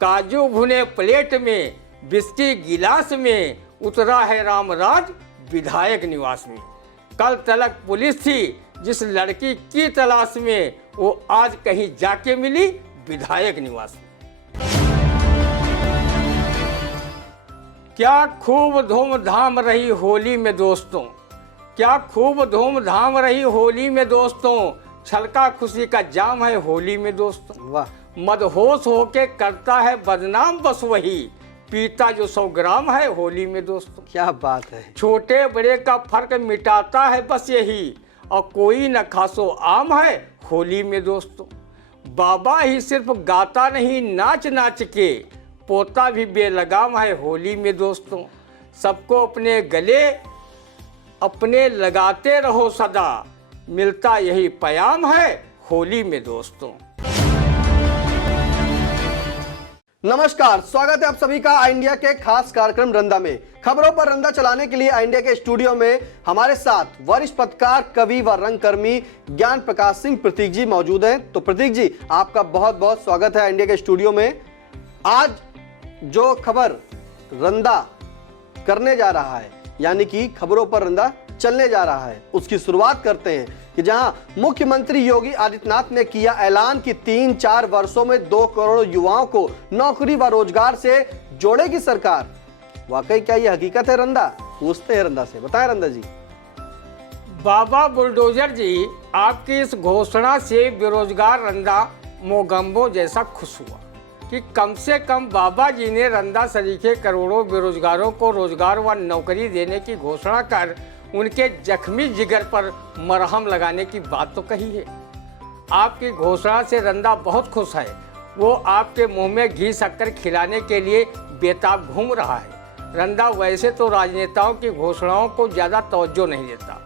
काजू भुने प्लेट में, बिस्की गिलास में, उतरा है रामराज विधायक निवास में। कल तलक पुलिस थी जिस लड़की की तलाश में, वो आज कहीं जाके मिली विधायक निवास में। क्या खूब धूमधाम रही होली में दोस्तों, क्या खूब धूमधाम रही होली में दोस्तों, छलका खुशी का जाम है होली में दोस्तों। वाह। मदहोश होके करता है बदनाम बस वही, पीता जो 100 ग्राम है होली में दोस्तों। क्या बात है। छोटे बड़े का फर्क मिटाता है बस यही, और कोई न खासो आम है होली में दोस्तों। बाबा ही सिर्फ गाता नहीं नाच नाच के, पोता भी बेलगाम है होली में दोस्तों। सबको अपने गले अपने लगाते रहो सदा, मिलता यही प्याम है होली में दोस्तों। नमस्कार, स्वागत है आप सभी का इंडिया के खास कार्यक्रम रंदा में। खबरों पर रंदा चलाने के लिए इंडिया के स्टूडियो में हमारे साथ वरिष्ठ पत्रकार, कवि व रंगकर्मी ज्ञान प्रकाश सिंह प्रतीक जी मौजूद हैं। तो प्रतीक जी, आपका बहुत बहुत स्वागत है इंडिया के स्टूडियो में। आज जो खबर रंदा करने जा रहा है, यानी कि खबरों पर रंदा चलने जा रहा है, उसकी शुरुआत करते हैं कि जहां मुख्यमंत्री योगी आदित्यनाथ ने किया ऐलान कि 3-4 वर्षों में 2 करोड़ युवाओं को नौकरी व रोजगार से जोड़ेगी सरकार। वाकई क्या ये हकीकत है रंदा? पूछते हैं रंदा से। बताएं रंदा जी। बाबा बुलडोजर जी, आपकी इस घोषणा से बेरोजगार रंदा मोगम्बो जैसा खुश हुआ कि कम से कम बाबा जी ने रंदा सरीखे करोड़ों बेरोजगारों को रोजगार व नौकरी देने की घोषणा कर उनके जख्मी जिगर पर मरहम लगाने की बात तो कही है। आपकी घोषणा से रंदा बहुत खुश है। वो आपके मुंह में घी शक्कर खिलाने के लिए बेताब घूम रहा है। रंदा वैसे तो राजनेताओं की घोषणाओं को ज़्यादा तवज्जो नहीं देता,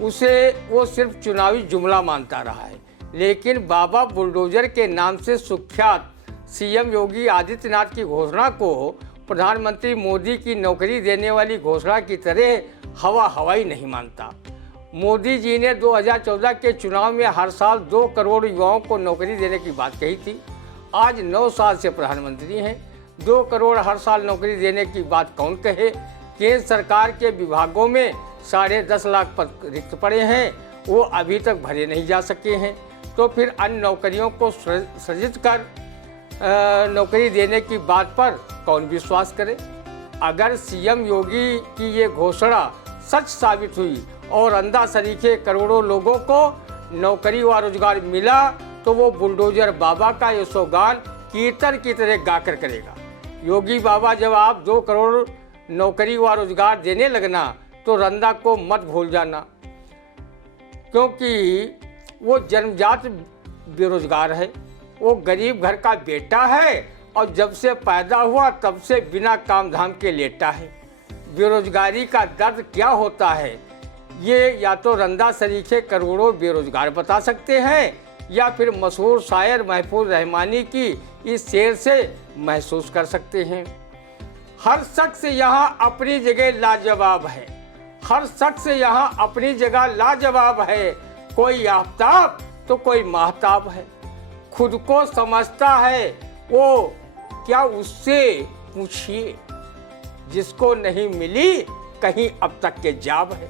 उसे वो सिर्फ चुनावी जुमला मानता रहा है। लेकिन बाबा बुलडोजर के नाम से सुख्यात सीएम योगी आदित्यनाथ की घोषणा को प्रधानमंत्री मोदी की नौकरी देने वाली घोषणा की तरह हवाई नहीं मानता। मोदी जी ने 2014 के चुनाव में हर साल 2 करोड़ युवाओं को नौकरी देने की बात कही थी। आज 9 साल से प्रधानमंत्री हैं। 2 करोड़ हर साल नौकरी देने की बात कौन कहे। केंद्र सरकार के विभागों में 10.5 लाख पद रिक्त पड़े हैं, वो अभी तक भरे नहीं जा सके हैं। तो फिर अन्य नौकरियों को सृजित कर नौकरी देने की बात पर कौन विश्वास करे। अगर सीएम योगी की ये घोषणा सच साबित हुई और रंदा सरीखे करोड़ों लोगों को नौकरी व रोजगार मिला, तो वो बुलडोजर बाबा का ये सौगान कीर्तन की तरह गाकर करेगा। योगी बाबा, जब आप 2 करोड़ नौकरी व रोजगार देने लगना तो रंदा को मत भूल जाना, क्योंकि वो जन्मजात बेरोजगार है। वो गरीब घर का बेटा है और जब से पैदा हुआ तब से बिना काम धाम के लेटा है। बेरोजगारी का दर्द क्या होता है, ये या तो रंदा सरीखे करोड़ों बेरोजगार बता सकते हैं, या फिर मशहूर शायर महफूज रहमानी की इस शेर से महसूस कर सकते हैं। हर शख्स यहाँ अपनी जगह लाजवाब है, हर शख्स यहाँ अपनी जगह लाजवाब है। कोई आफ्ताब तो कोई महताब है। खुद को समझता है वो, क्या उससे पूछिए। जिसको नहीं मिली कहीं अब तक के जाब है।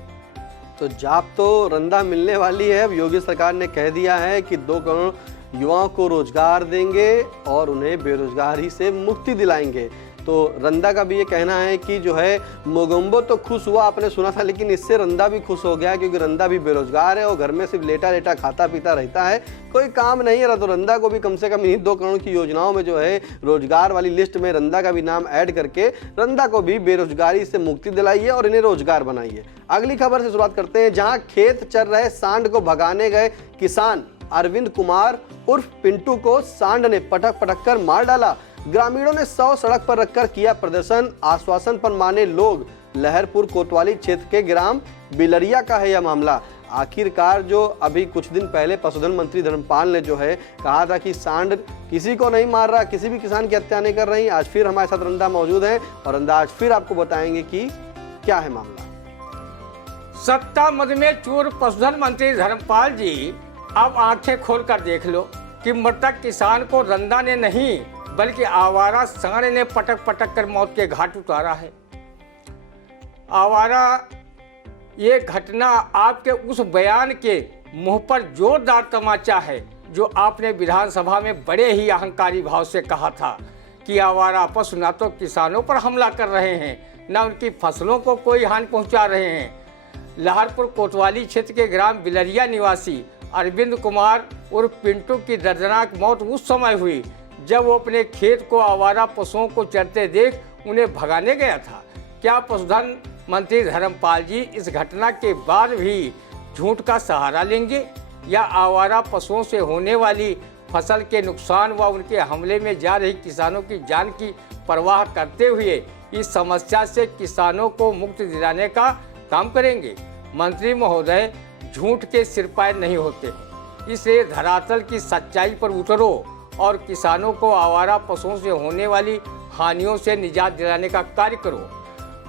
तो जाब तो रंदा मिलने वाली है। अब योगी सरकार ने कह दिया है कि 2 करोड़ युवाओं को रोजगार देंगे और उन्हें बेरोजगारी से मुक्ति दिलाएंगे। तो रंदा का भी ये कहना है कि जो है मोगम्बो तो खुश हुआ, आपने सुना था, लेकिन इससे रंदा भी खुश हो गया, क्योंकि रंदा भी बेरोजगार है और घर में सिर्फ लेटा लेटा खाता पीता रहता है, कोई काम नहीं है। तो रंदा को भी कम से कम इन्हीं 2 करोड़ की योजनाओं में जो है रोजगार वाली लिस्ट में रंदा का भी नाम ऐड करके रंदा को भी बेरोजगारी से मुक्ति दिलाइए और इन्हें रोजगार बनाइए। अगली खबर से शुरुआत करते हैं, जहाँ खेत चर रहे सांड को भगाने गए किसान अरविंद कुमार उर्फ पिंटू को सांड ने पटक पटक कर मार डाला। ग्रामीणों ने 100 सड़क पर रखकर किया प्रदर्शन। आश्वासन पर माने लोग। लहरपुर कोतवाली क्षेत्र के ग्राम बिलरिया का है यह मामला। आखिरकार जो अभी कुछ दिन पहले पशुधन मंत्री धर्मपाल ने जो है कहा था कि सांड किसी को नहीं मार रहा, किसी भी किसान की हत्या नहीं कर रही, आज फिर हमारे साथ रंदा मौजूद है और रंदा आज फिर आपको बताएंगे कि क्या है मामला। सत्ता मद में चूर पशुधन मंत्री धर्मपाल जी, अब आंखें खोलकर देख लो कि मृतक किसान को रंदा ने नहीं बल्कि आवारा सांड ने पटक पटक कर मौत के घाट उतारा है। आवारा, ये घटना आपके उस बयान के मुंह पर जोरदार तमाचा है जो आपने विधानसभा में बड़े ही अहंकारी भाव से कहा था कि आवारा पशु न तो किसानों पर हमला कर रहे हैं, न उनकी फसलों को कोई हानि पहुंचा रहे हैं। लहरपुर कोतवाली क्षेत्र के ग्राम बिलरिया निवासी अरविंद कुमार उर्फ पिंटू की दर्दनाक मौत उस समय हुई जब वो अपने खेत को आवारा पशुओं को चरते देख उन्हें भगाने गया था। क्या पशुधन मंत्री धर्मपाल जी इस घटना के बाद भी झूठ का सहारा लेंगे या आवारा पशुओं से होने वाली फसल के नुकसान व उनके हमले में जा रही किसानों की जान की परवाह करते हुए इस समस्या से किसानों को मुक्ति दिलाने का काम करेंगे? मंत्री महोदय, झूठ के सिरपाए नहीं होते, इसलिए धरातल की सच्चाई पर उतरो और किसानों को आवारा पशुओं से होने वाली हानियों से निजात दिलाने का कार्य करो।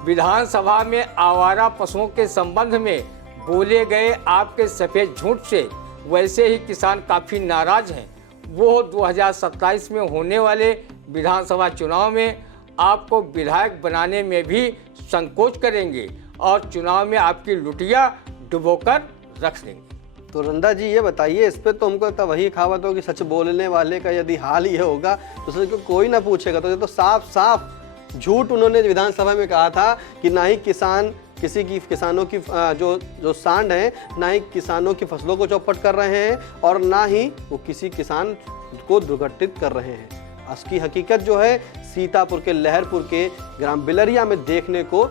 विधानसभा में आवारा पशुओं के संबंध में बोले गए आपके सफ़ेद झूठ से वैसे ही किसान काफ़ी नाराज हैं। वो 2027 में होने वाले विधानसभा चुनाव में आपको विधायक बनाने में भी संकोच करेंगे और चुनाव में आपकी लुटिया डुबोकर रख देंगे। तो रंदा जी ये बताइए, इस पे तो हमको लगता वही कहावत हो कि सच बोलने वाले का यदि हाल ये होगा तो सच को कोई ना पूछेगा। तो ये तो साफ साफ झूठ उन्होंने विधानसभा में कहा था कि ना ही किसानों की जो सांड हैं, ना ही किसानों की फसलों को चौपट कर रहे हैं और ना ही वो किसी किसान को दुर्घटित कर रहे हैं। इसकी हकीकत जो है सीतापुर के लहरपुर के ग्राम बिलरिया में देखने को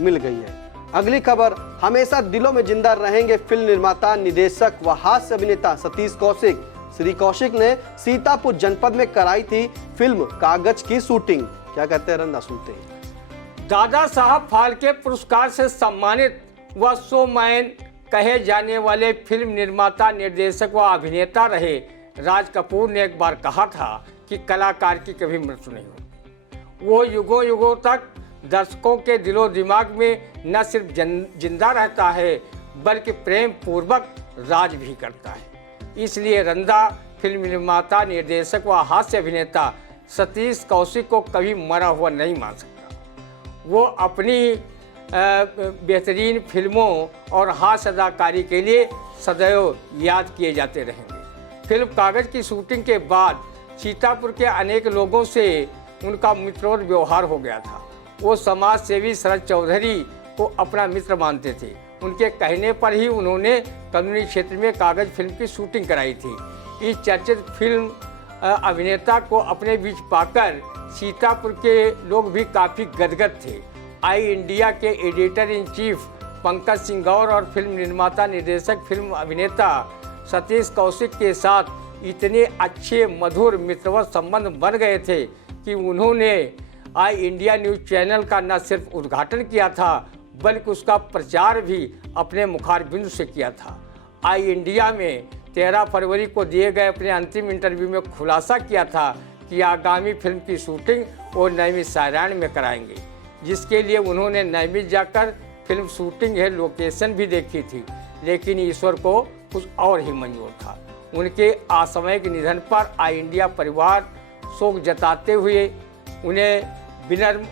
मिल गई है। अगली खबर, हमेशा दिलों में जिंदा रहेंगे फिल्म निर्माता, निदेशक व हास्य अभिनेता सतीश कौशिक। श्री कौशिक ने सीतापुर जनपद में कराई थी फिल्म कागज की शूटिंग। क्या कहते हैं रंदा, सुनते हैं। दादा साहब फाल्के पुरस्कार से सम्मानित व शोमैन कहे जाने वाले फिल्म निर्माता, निर्देशक व अभिनेता रहे राज कपूर ने एक बार कहा था कि कलाकार की कभी मृत्यु नहीं होती। वो युगों युगों तक दर्शकों के दिलो दिमाग में न सिर्फ जिंदा रहता है बल्कि प्रेम पूर्वक राज भी करता है। इसलिए रंदा फिल्म निर्माता, निर्देशक व हास्य अभिनेता सतीश कौशिक को कभी मरा हुआ नहीं मान सकता। वो अपनी बेहतरीन फिल्मों और हास्य अदाकारी के लिए सदैव याद किए जाते रहेंगे। फिल्म कागज की शूटिंग के बाद सीतापुर के अनेक लोगों से उनका मित्रवत व्यवहार हो गया था। वो समाज सेवी शरद चौधरी को अपना मित्र मानते थे। उनके कहने पर ही उन्होंने कानूनी क्षेत्र में कागज फिल्म की शूटिंग कराई थी। इस चर्चित फिल्म अभिनेता को अपने बीच पाकर सीतापुर के लोग भी काफ़ी गदगद थे। आई इंडिया के editor in chief Pankaj Singh Gaur और फिल्म निर्माता, निर्देशक, फिल्म अभिनेता सतीश कौशिक के साथ इतने अच्छे मधुर मित्रवत संबंध बन गए थे कि उन्होंने आई इंडिया न्यूज़ चैनल का न सिर्फ उद्घाटन किया था बल्कि उसका प्रचार भी अपने मुखारबिंद से किया था। आई इंडिया में 13 फरवरी को दिए गए अपने अंतिम इंटरव्यू में खुलासा किया था कि आगामी फिल्म की शूटिंग वो नैमिष सारण में कराएंगे, जिसके लिए उन्होंने नैमिष जाकर फिल्म शूटिंग है लोकेशन भी देखी थी, लेकिन ईश्वर को कुछ और ही मंजूर था। उनके असामयिक निधन पर आई इंडिया परिवार शोक जताते हुए उन्हें विनम्र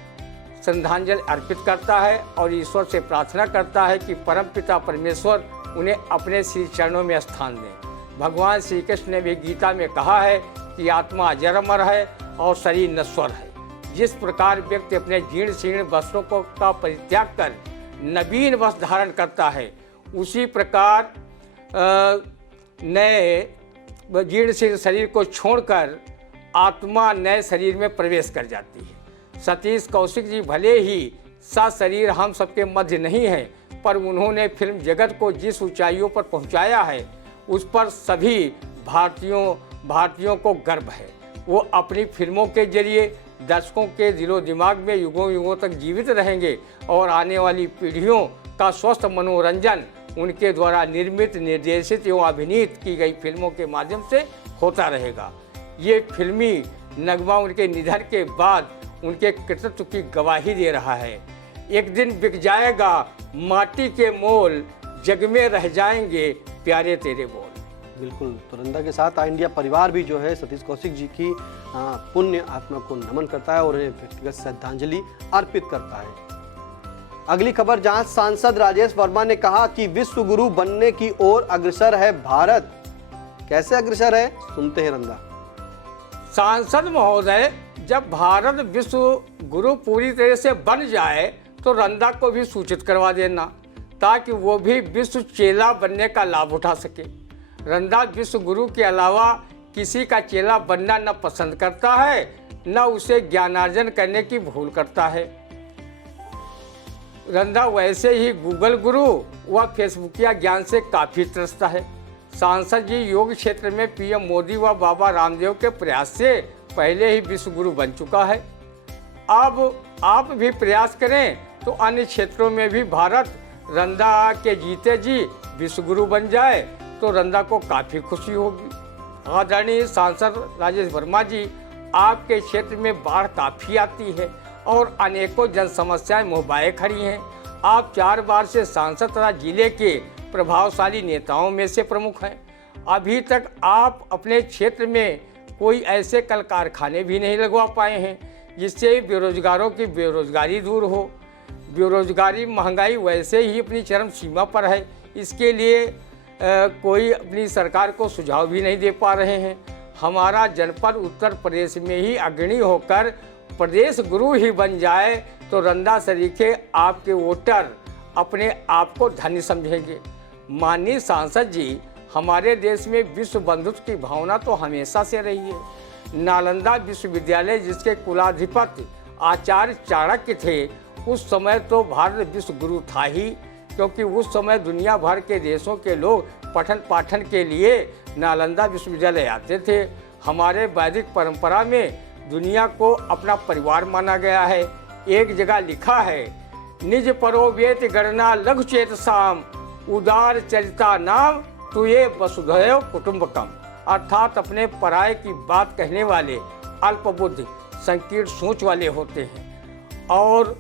श्रद्धांजलि अर्पित करता है और ईश्वर से प्रार्थना करता है कि परमपिता परमेश्वर उन्हें अपने श्री चरणों में स्थान दें। भगवान श्री कृष्ण ने भी गीता में कहा है कि आत्मा अजर अमर है और शरीर नश्वर है। जिस प्रकार व्यक्ति अपने जीर्ण शीर्ण वस्त्रों का परित्याग कर नवीन वस्त्र धारण करता है, उसी प्रकार नए जीर्ण शीर्ण शरीर को छोड़कर आत्मा नए शरीर में प्रवेश कर जाती है। सतीश कौशिक जी भले ही शरीर हम सबके मध्य नहीं हैं, पर उन्होंने फिल्म जगत को जिस ऊंचाइयों पर पहुंचाया है उस पर सभी भारतीयों को गर्व है। वो अपनी फिल्मों के जरिए दर्शकों के दिलो दिमाग में युगों युगों तक जीवित रहेंगे और आने वाली पीढ़ियों का स्वस्थ मनोरंजन उनके द्वारा निर्मित, निर्देशित एवं अभिनीत की गई फिल्मों के माध्यम से होता रहेगा। ये फिल्मी नगमा उनके निधन के बाद उनके कृतित्व की गवाही दे रहा है। एक दिन बिक जाएगा माटी के मोल, जग में रह जाएंगे प्यारे तेरे बोल। बिल्कुल। तो रंदा के साथ ऑल इंडिया परिवार भी जो है सतीश कौशिक जी की पुण्य आत्मा को नमन करता है और उन्हें व्यक्तिगत श्रद्धांजलि अर्पित करता है। अगली खबर, जहां सांसद राजेश वर्मा ने कहा कि विश्व गुरु बनने की ओर अग्रसर है भारत। कैसे अग्रसर है, सुनते हैं रंदा। सांसद महोदय, जब भारत विश्व गुरु पूरी तरह से बन जाए तो रंदा को भी सूचित करवा देना, ताकि वो भी विश्व चेला बनने का लाभ उठा सके। रंदा विश्व गुरु के अलावा किसी का चेला बनना न पसंद करता है, न उसे ज्ञानार्जन करने की भूल करता है। रंदा वैसे ही गूगल गुरु व फेसबुकिया ज्ञान से काफ़ी त्रस्त है। सांसद जी योग क्षेत्र में पीएम मोदी व बाबा रामदेव के प्रयास से पहले ही विश्व गुरु बन चुका है। अब आप भी प्रयास करें तो अन्य क्षेत्रों में भी भारत रंदा के जीते जी विश्व गुरु बन जाए तो रंदा को काफ़ी खुशी होगी। आदरणीय सांसद राजेश वर्मा जी, आपके क्षेत्र में बाढ़ काफ़ी आती है और अनेकों जन समस्याएं मुहबाए खड़ी हैं। आप 4 बार से सांसद तथा जिले के प्रभावशाली नेताओं में से प्रमुख हैं। अभी तक आप अपने क्षेत्र में कोई ऐसे कल कारखाने भी नहीं लगवा पाए हैं जिससे बेरोजगारों की बेरोजगारी दूर हो। बेरोजगारी, महंगाई वैसे ही अपनी चरम सीमा पर है, इसके लिए कोई अपनी सरकार को सुझाव भी नहीं दे पा रहे हैं। हमारा जनपद उत्तर प्रदेश में ही अग्रणी होकर प्रदेश गुरु ही बन जाए तो रंदा सरीखे आपके वोटर अपने आप को धन्य समझेंगे। माननीय सांसद जी, हमारे देश में विश्व बंधुत्व की भावना तो हमेशा से रही है। नालंदा विश्वविद्यालय, जिसके कुलाधिपति आचार्य चाणक्य थे, उस समय तो भारत विश्व गुरु था ही, क्योंकि उस समय दुनिया भर के देशों के लोग पठन पाठन के लिए नालंदा विश्वविद्यालय आते थे। हमारे वैदिक परंपरा में दुनिया को अपना परिवार माना गया है। एक जगह लिखा है, निज परोवेत गणना लघु चेत साम, उदार चरिता नाम तुये वसुधैव कुटुंबकम। अर्थात अपने पराये की बात कहने वाले अल्प बुद्धि, संकीर्ण सोच वाले होते हैं और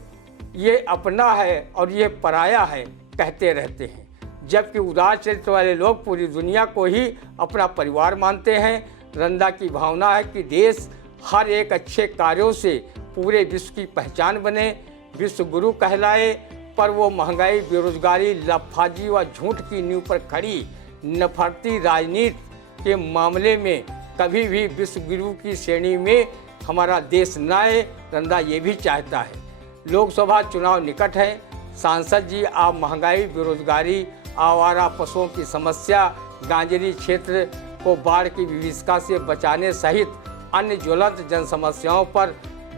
ये अपना है और ये पराया है कहते रहते हैं, जबकि उदार चरित्र वाले लोग पूरी दुनिया को ही अपना परिवार मानते हैं। रंदा की भावना है कि देश हर एक अच्छे कार्यों से पूरे विश्व की पहचान बने, विश्व गुरु कहलाए, पर वो महंगाई, बेरोजगारी, लफाजी व झूठ की नींव पर खड़ी नफरती राजनीति के मामले में कभी भी विश्व गुरु की श्रेणी में हमारा देश न आए। रंदा ये भी चाहता है। लोकसभा चुनाव निकट है। सांसद जी, आप महंगाई, बेरोजगारी, आवारा पशुओं की समस्या, गांजरी क्षेत्र को बाढ़ की विभीषिका से बचाने सहित अन्य ज्वलंत जन समस्याओं पर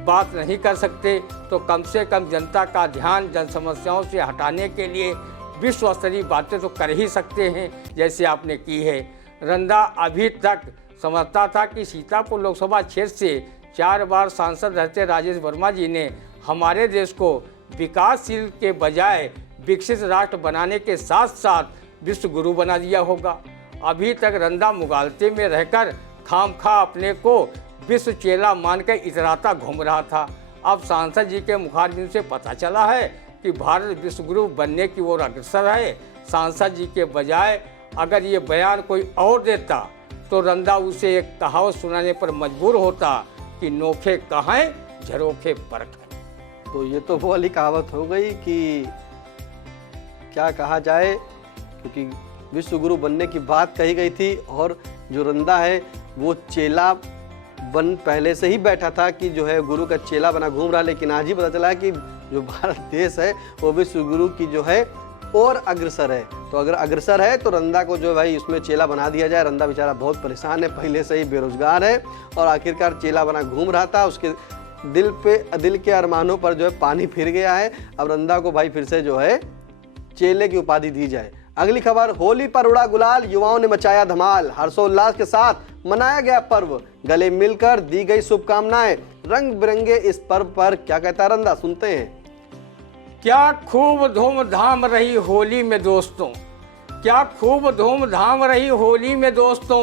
बात नहीं कर सकते तो कम से कम जनता का ध्यान जन समस्याओं से हटाने के लिए विश्व स्तरीय बातें तो कर ही सकते हैं, जैसे आपने की है। रंदा अभी तक समझता था कि सीतापुर लोकसभा क्षेत्र से 4 बार सांसद रहते राजेश वर्मा जी ने हमारे देश को विकासशील के बजाय विकसित राष्ट्र बनाने के साथ साथ विश्व गुरु बना दिया होगा। अभी तक रंदा मुगालते में रहकर खामखा अपने को विश्व चेला मानकर इतराता घूम रहा था। अब सांसद जी के मुखारबिन से पता चला है कि भारत विश्व गुरु बनने की ओर अग्रसर है। सांसद जी के बजाय अगर ये बयान कोई और देता तो रंदा उसे एक कहावत सुनाने पर मजबूर होता कि नोखे कहाँ झरोखे परख। तो ये तो वो वाली कहावत हो गई कि क्या कहा जाए, क्योंकि विश्व गुरु बनने की बात कही गई थी और जो रंदा है वो चेला बन पहले से ही बैठा था कि जो है गुरु का चेला बना घूम रहा, लेकिन आज ही पता चला कि जो भारत देश है वो विश्व गुरु की जो है और अग्रसर है। तो अगर अग्रसर है तो रंदा को जो भाई उसमें चेला बना दिया जाए। रंदा बेचारा बहुत परेशान है, पहले से ही बेरोजगार है और आखिरकार चेला बना घूम रहा था। उसके दिल के अरमानों पर जो है पानी फिर गया है। अब रंदा को भाई फिर से जो है चेले की उपाधि दी जाए। अगली खबर, होली पर उड़ा गुलाल, युवाओं ने मचाया धमाल। हर्षोल्लास के साथ मनाया गया पर्व, गले मिलकर दी गई शुभकामनाएं। रंग बिरंगे इस पर्व पर क्या कहता रंदा, सुनते हैं। क्या खूब धूमधाम रही होली में दोस्तों, क्या खूब धूमधाम रही होली में दोस्तों,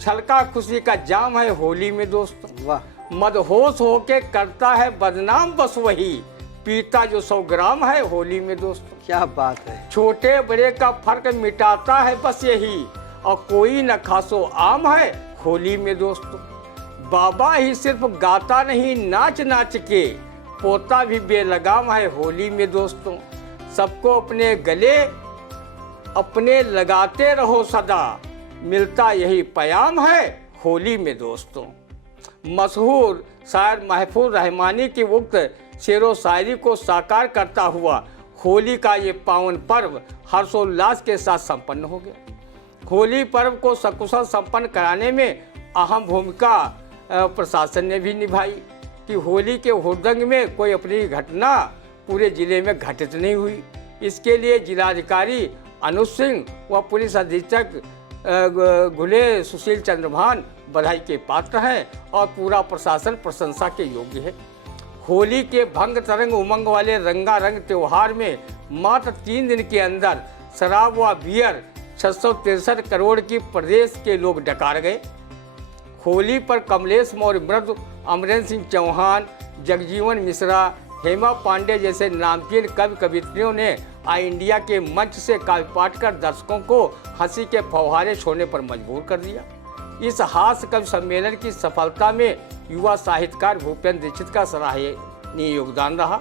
छलका खुशी का जाम है होली में दोस्तों। वाह। मदहोश होके करता है बदनाम बस वही, पीता जो 100 ग्राम है होली में दोस्तों। क्या बात है। छोटे बड़े का फर्क मिटाता है बस यही, और कोई न खासो आम है होली में दोस्तों। बाबा ही सिर्फ गाता नहीं नाच नाच के, पोता भी बेलगाम है होली में दोस्तों। सबको अपने गले अपने लगाते रहो सदा, मिलता यही प्याम है होली में दोस्तों। मशहूर शायर महफूज रहमानी की उक्त शेरो शायरी को साकार करता हुआ होली का ये पावन पर्व हर्षोल्लास के साथ संपन्न हो गया। होली पर्व को सकुशल संपन्न कराने में अहम भूमिका प्रशासन ने भी निभाई कि होली के हुड़दंग में कोई अपनी घटना पूरे जिले में घटित नहीं हुई। इसके लिए जिलाधिकारी अनुज सिंह व पुलिस अधीक्षक घुले सुशील चंद्रभान बधाई के पात्र हैं और पूरा प्रशासन प्रशंसा के योग्य है। होली के भंग तरंग उमंग वाले रंगारंग त्योहार में मात्र 3 दिन के अंदर शराब व बियर 663 करोड़ की प्रदेश के लोग डकार गए। होली पर कमलेश मौर्य मृदु, अमरेंद्र सिंह चौहान, जगजीवन मिश्रा, हेमा पांडे जैसे नामचीन कवि कवित्रियों ने आई इंडिया के मंच से काव्य पाठ कर दर्शकों को हंसी के फव्वारे छोड़ने पर मजबूर कर दिया। इस हास्य कवि सम्मेलन की सफलता में युवा साहित्यकार भूपेंद्र दीक्षित का सराहनीय योगदान रहा।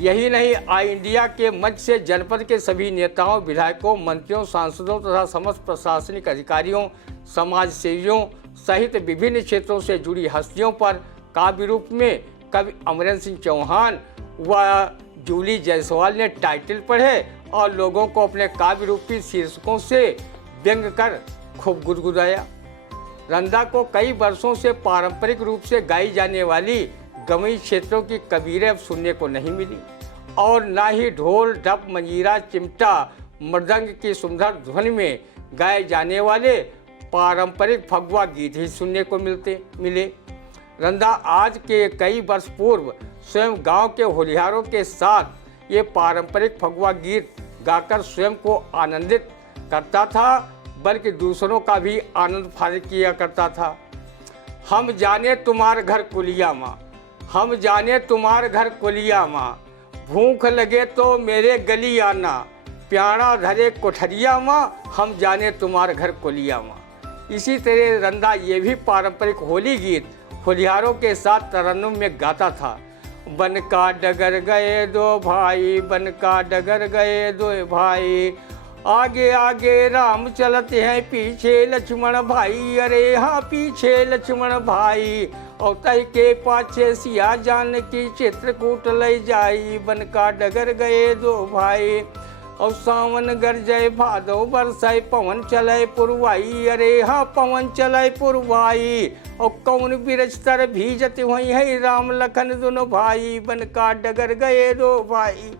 यही नहीं, आई इंडिया के मंच से जनपद के सभी नेताओं, विधायकों, मंत्रियों, सांसदों तथा समस्त प्रशासनिक अधिकारियों, समाज सेवियों सहित विभिन्न क्षेत्रों से जुड़ी हस्तियों पर काव्य रूप में कवि अमरेंद्र सिंह चौहान व जूली जायसवाल ने टाइटल पढ़े और लोगों को अपने काव्य रूपी शीर्षकों से व्यंग कर खूब गुदगुदाया। रंदा को कई वर्षों से पारंपरिक रूप से गाई जाने वाली गवई क्षेत्रों की कबीरें अब सुनने को नहीं मिली और ना ही ढोल, ढप, मंजीरा, चिमटा, मृदंग की सुंदर ध्वनि में गाए जाने वाले पारंपरिक फगुआ गीत ही सुनने को मिले। रंदा आज के कई वर्ष पूर्व स्वयं गांव के होलिहारों के साथ ये पारंपरिक फगुआ गीत गाकर स्वयं को आनंदित करता था, बल्कि दूसरों का भी आनंद फारिग किया करता था। हम जाने तुम्हार घर कुलिया माँ, हम जाने तुम्हार घर कुलिया माँ, भूख लगे तो मेरे गली आना, प्यारा धरे कोठरिया माँ, हम जाने तुम्हार घर कुलिया माँ। इसी तरह रंदा ये भी पारंपरिक होली गीत होलिहारों के साथ तरन्नुम में गाता था। बन का डगर गए दो भाई, बन का डगर गए दो भाई, आगे आगे राम चलते हैं पीछे लक्ष्मण भाई, अरे हाँ पीछे लक्ष्मण भाई, और तय के पाछे सिया जान की चित्रकूट ले जाई। बन का डगर गए दो भाई, और सावन गरजय भादो बरसय पवन चलय पुरवाई, अरे हाँ पवन चलय पुरवाई, और कौन बिरस्तर भीजत हुई है राम लखन दोनों भाई। बन का डगर गए दो भाई।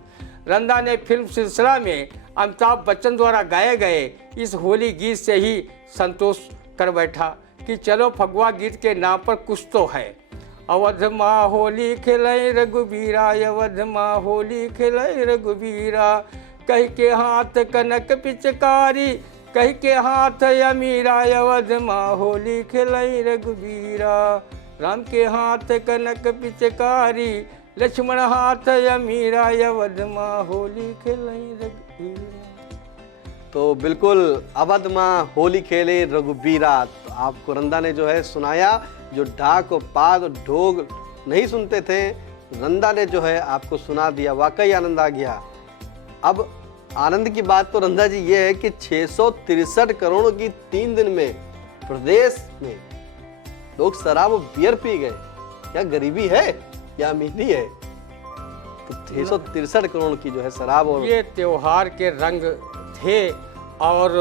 रंदा ने फिल्म सिलसिला में अमिताभ बच्चन द्वारा गाए गए इस होली गीत से ही संतोष कर बैठा कि चलो फगुआ गीत के नाम पर कुछ तो है। अवध माँ होली खेलय रघुबीरा, अवध माँ होली खेलय रघुबीरा, कह के हाथ कनक पिचकारी, कह के हाथ अमीरा, अवध माँ होली खेलय रघुबीरा। राम के हाथ कनक पिचकारी, लक्ष्मण हाथ अमीरा, अवध माँ होली खेलय रघुबीरा। तो बिल्कुल अवध माँ होली खेले रघुबीरा। तो आपको रंदा ने जो है सुनाया, जो ढाक पाद ढोग नहीं सुनते थे, रंदा ने जो है आपको सुना दिया। वाकई आनंद आ गया। अब आनंद की बात तो रंदा जी ये है कि 663 करोड़ की 3 दिन में प्रदेश में लोग शराब और बियर पी गए। क्या गरीबी है या अमीरी है? तो 663 करोड़ की जो है शराब और ये त्योहार के रंग थे और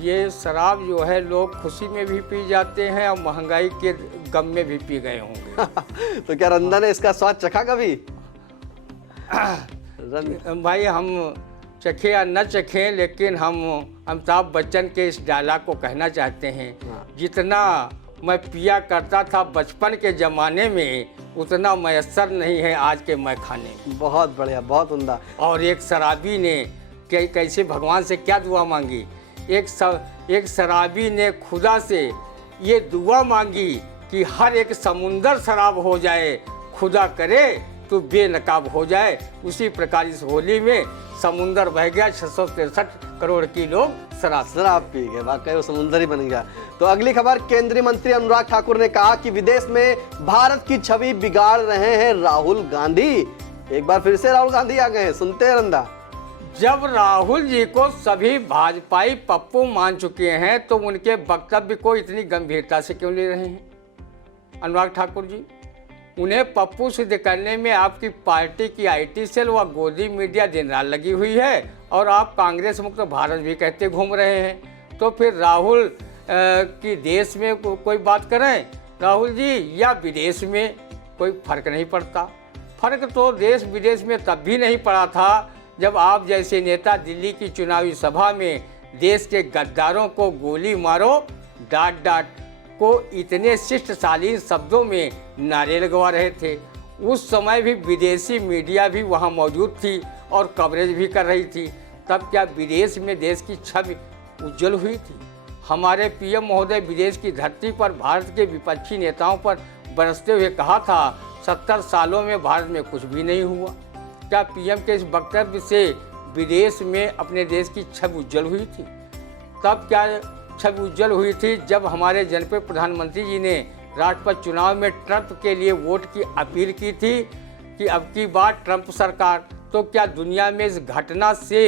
ये शराब जो है लोग खुशी में भी पी जाते हैं और महंगाई के गम में भी पी गए होंगे। तो क्या रंदा ने इसका स्वाद चखा कभी? भाई हम चखे या न चखें, लेकिन हम अमिताभ बच्चन के इस डायलॉग को कहना चाहते हैं, जितना मैं पिया करता था बचपन के ज़माने में, उतना मैसर नहीं है आज के मैखाने में। बहुत बढ़िया, बहुत उम्दा। और एक शराबी ने कैसे भगवान से क्या दुआ मांगी? एक शराबी ने खुदा से ये दुआ मांगी कि हर एक समुंदर शराब हो जाए, खुदा करे तो बेनकाब हो जाए। उसी प्रकार इस होली में समुंदर बह गया, 663 करोड़ की लोग शराब पी गए, वाकई वो समुंदर ही बन गया। तो अगली खबर, केंद्रीय मंत्री अनुराग ठाकुर ने कहा कि विदेश में भारत की छवि बिगाड़ रहे हैं राहुल गांधी। एक बार फिर से राहुल गांधी आ गए हैं, सुनते हैं रंदा। जब राहुल जी को सभी भाजपाई पप्पू मान चुके हैं तो उनके वक्तव्य को इतनी गंभीरता से क्यों ले रहे हैं अनुराग ठाकुर जी? उन्हें पप्पू सिद्ध करने में आपकी पार्टी की आईटी सेल व गोदी मीडिया दिन रात लगी हुई है और आप कांग्रेस मुक्त भारत भी कहते घूम रहे हैं। तो फिर राहुल की देश में कोई बात करें राहुल जी या विदेश में, कोई फर्क नहीं पड़ता। फर्क तो देश विदेश में तब भी नहीं पड़ा था जब आप जैसे नेता दिल्ली की चुनावी सभा में देश के गद्दारों को गोली मारो डांट डांट को इतने शिष्ट शालीन शब्दों में नारे लगवा रहे थे। उस समय भी विदेशी मीडिया भी वहां मौजूद थी और कवरेज भी कर रही थी। तब क्या विदेश में देश की छवि उज्जवल हुई थी? हमारे पीएम महोदय विदेश की धरती पर भारत के विपक्षी नेताओं पर बरसते हुए कहा था 70 सालों में भारत में कुछ भी नहीं हुआ। क्या पीएम के इस वक्तव्य से विदेश में अपने देश की छवि उज्जवल हुई थी? तब क्या छवि उज्जवल हुई थी जब हमारे जनप्रिय प्रधानमंत्री जी ने राष्ट्रपति चुनाव में ट्रंप के लिए वोट की अपील की थी कि अब की बार ट्रंप सरकार। तो क्या दुनिया में इस घटना से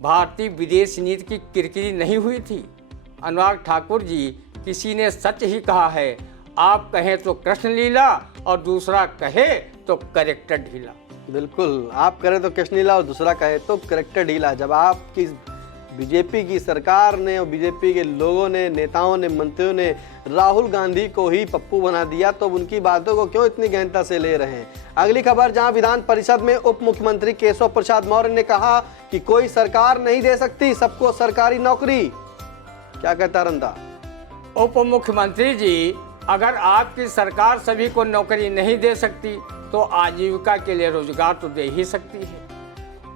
भारतीय विदेश नीति की किरकिरी नहीं हुई थी? अनुराग ठाकुर जी, किसी ने सच ही कहा है, आप कहें तो कृष्ण लीला और दूसरा कहे तो करेक्टर ढीला। बिल्कुल, आप करें तो कृष्ण लीला और दूसरा कहे तो करेक्टर ढीला। जब आपकी बीजेपी की सरकार ने और बीजेपी के लोगों ने, नेताओं ने, मंत्रियों ने राहुल गांधी को ही पप्पू बना दिया तो उनकी बातों को क्यों इतनी गहनता से ले रहे हैं? अगली खबर, जहां विधान परिषद में उप मुख्यमंत्री केशव प्रसाद मौर्य ने कहा कि कोई सरकार नहीं दे सकती सबको सरकारी नौकरी। क्या कहता रंदा? उप मुख्यमंत्री जी, अगर आपकी सरकार सभी को नौकरी नहीं दे सकती तो आजीविका के लिए रोजगार तो दे ही सकती है।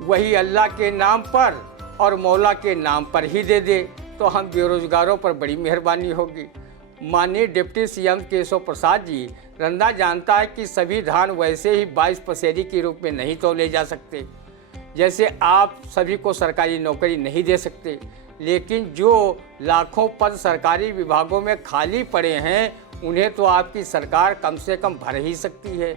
वही अल्लाह के नाम पर और मौला के नाम पर ही दे दे तो हम बेरोजगारों पर बड़ी मेहरबानी होगी। माननीय डिप्टी सीएम केशव प्रसाद जी, रंदा जानता है कि सभी धान वैसे ही 22 पसेरी के रूप में नहीं तो ले जा सकते। जैसे आप सभी को सरकारी नौकरी नहीं दे सकते, लेकिन जो लाखों पद सरकारी विभागों में खाली पड़े हैं उन्हें तो आपकी सरकार कम से कम भर ही सकती है।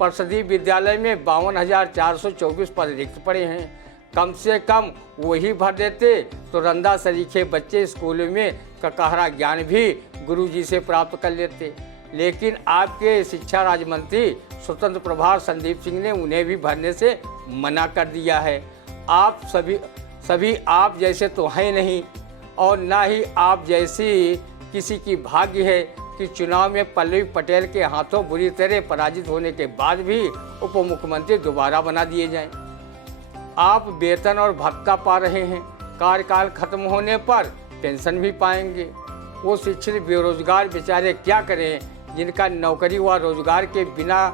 परिषदीय विद्यालय में 52,424 पद रिक्त पड़े हैं, कम से कम वही भर देते तो रंदा सरीखे बच्चे स्कूल में ककहरा ज्ञान भी गुरुजी से प्राप्त कर लेते। लेकिन आपके शिक्षा राज्य मंत्री स्वतंत्र प्रभार संदीप सिंह ने उन्हें भी भरने से मना कर दिया है। आप सभी आप जैसे तो हैं नहीं और ना ही आप जैसी किसी की भाग्य है कि चुनाव में पल्लवी पटेल के हाथों बुरी तरह पराजित होने के बाद भी उप मुख्यमंत्री दोबारा बना दिए जाएं। आप वेतन और भत्ता पा रहे हैं, कार्यकाल खत्म होने पर पेंशन भी पाएंगे। वो शिक्षित बेरोजगार बेचारे क्या करें जिनका नौकरी व रोजगार के बिना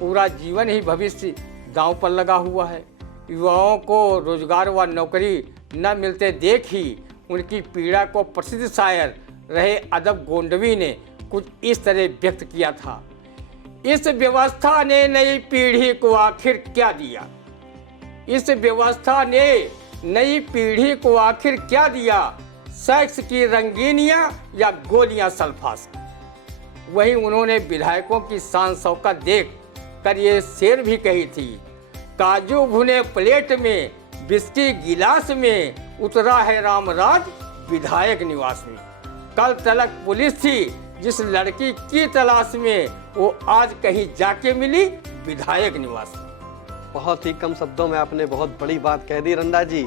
पूरा जीवन ही भविष्य दांव पर लगा हुआ है। युवाओं को रोजगार व नौकरी न मिलते देख ही उनकी पीड़ा को प्रसिद्ध शायर रहे अदब गोंडवी ने कुछ इस तरह व्यक्त किया था। इस व्यवस्था ने नई पीढ़ी को आखिर क्या दिया? इस व्यवस्था ने नई पीढ़ी को आखिर क्या दिया? सेक्स की रंगीनियां या गोलियां सल्फास? वहीं उन्होंने विधायकों की शान शौकत देख कर ये शेर भी कही थी, काजू भुने प्लेट में, बिस्की गिलास में, उतरा है रामराज विधायक निवास में। कल तलक पुलिस थी जिस लड़की की तलाश में, वो आज कहीं जाके मिली विधायक निवास में। बहुत ही कम शब्दों में आपने बहुत बड़ी बात कह दी रंदा जी।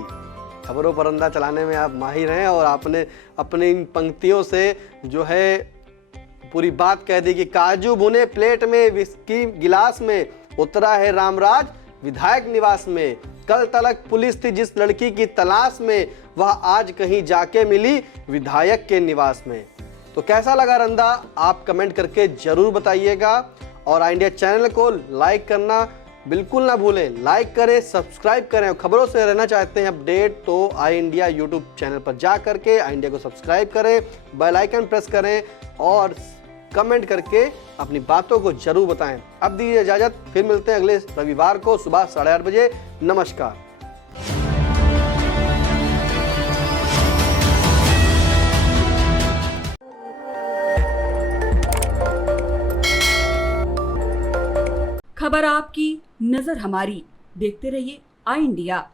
खबरों पर रंदा चलाने में आप माहिर हैं और आपने अपनी इन पंक्तियों से जो है पूरी बात कह दी कि काजू भुने प्लेट में, विस्की गिलास में, उतरा है रामराज विधायक निवास में। कल तलक पुलिस थी जिस लड़की की तलाश में, वह आज कहीं जाके मिली विधायक के निवास में। तो कैसा लगा रंदा, आप कमेंट करके जरूर बताइएगा और आई इंडिया चैनल को लाइक करना बिल्कुल ना भूलें। लाइक करें, सब्सक्राइब करें और खबरों से रहना चाहते हैं अपडेट तो आई इंडिया यूट्यूब चैनल पर जा करके आई इंडिया को सब्सक्राइब करें, बेल आइकन प्रेस करें और कमेंट करके अपनी बातों को जरूर बताएं। अब दीजिए इजाजत, फिर मिलते हैं अगले रविवार को सुबह 8:30 बजे। नमस्कार। खबर आपकी, नजर हमारी। देखते रहिए आई इंडिया।